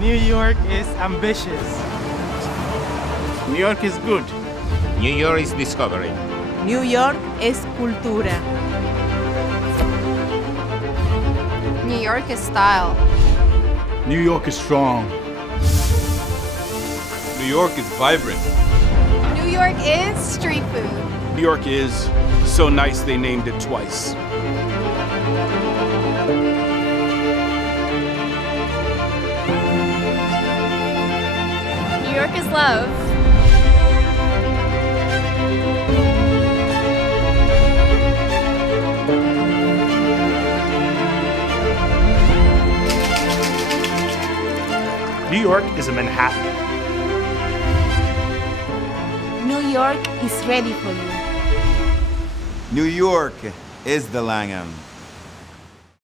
New York is ambitious. New York is good. New York is discovery. New York es cultura. New York is style. New York is strong. New York is vibrant. New York is street food. New York is so nice they named it twice. New York is love. New York is a Manhattan. New York is ready for you. New York is the Langham.